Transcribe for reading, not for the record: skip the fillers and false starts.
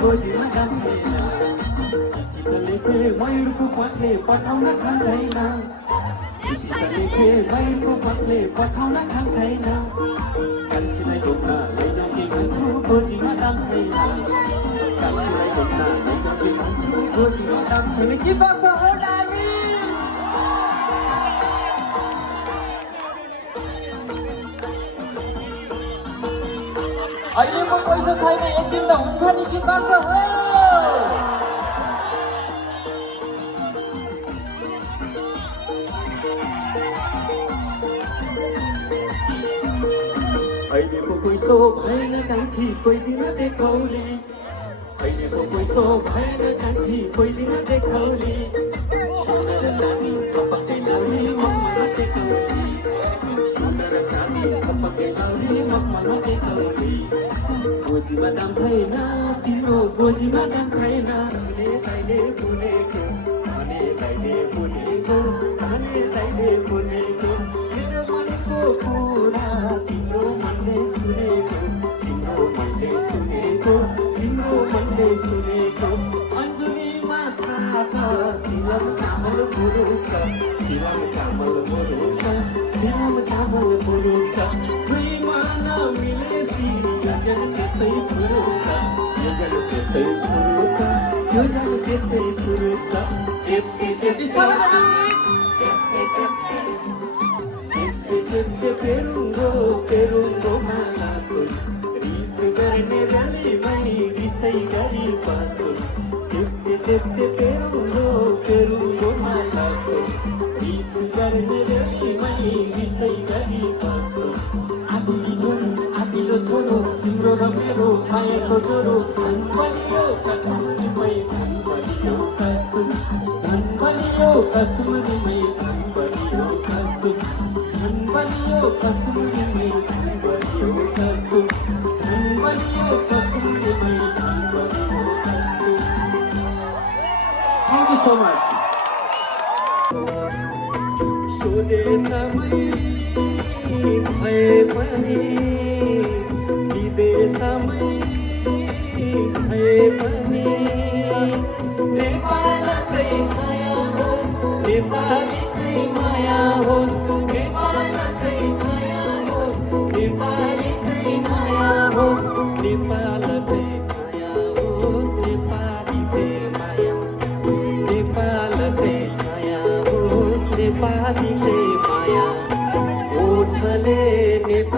गोजीमा काम छैन चिठी त लेखे मयूरको पठले पठाउन काम छैन चिठी त लेखे मयूरको पठले पठाउन काम छैन कान्छीलाई घुम्न लैजाके भन्छु गोजीमा काम छैन कान्छीलाई घुम्न लैजाके भन्छु गोजीमा काम छैन के कसो हो डाली अहिलेको पैसा छैन एक दिन त हुन्छ नि के कसो हो अहिलेको पैसो भएन कान्छी कोही दिन देखाउली अहिलेको पैसो भएन कान्छी कोही दिन देखाउली सुनेर चाँदी छपक्कै लाउली मम्मा देखाउली सुनेर चाँदी छपक्कै लाउली मम्मा देखाउली गोजीमा दाम छैन तिम्रो गोजीमा दाम छैन ताइले बुनेको भने ताइले बुनेको भने ताइले बुनेको मेरो मनको कुरा तिम्रो मनले सुनेको तिम्रो मनले सुनेको तिम्रो मनले सुनेको अञ्जुलीमा थाहा सिरम चामल मुरुक सिरम चामल मुरुक सिरम चामल मुरुक दुई मन मिलेसी यो जग त्यसै फुरुक यो जग त्यसै फुरुक यो जग त्यसै फुरुक चेप्पे चेप्पे सबैजना चेप्पे चेप्पे चेप्पे चेप्पे पेरुङ्गो मालासो रिस गर्ने बेली भनी रिसै गरी बसो चेप्पे चेप्पे पेरुङ्गो मालासो रिस गर्ने बेली भनी रिसै गरी बसो आदिलो छोरो तिम्रो र मेरो मायाको जोरो धन बलियो कसुरीमै धन बलियो कसु धन बलियो कसुरीमै धन बलियो कसु धन बलियो कसुरीमै धन बलियो कसु धन बलियो कसुरीमै धन बलियो कसु Thank you so much. स्वदेशमै भए पनि विदेशमै भए पनि नेपालकै छाया होस् नेपालीकै माया होस् नेपालकै छाया होस् नेपालीकै माया होस् नेपाल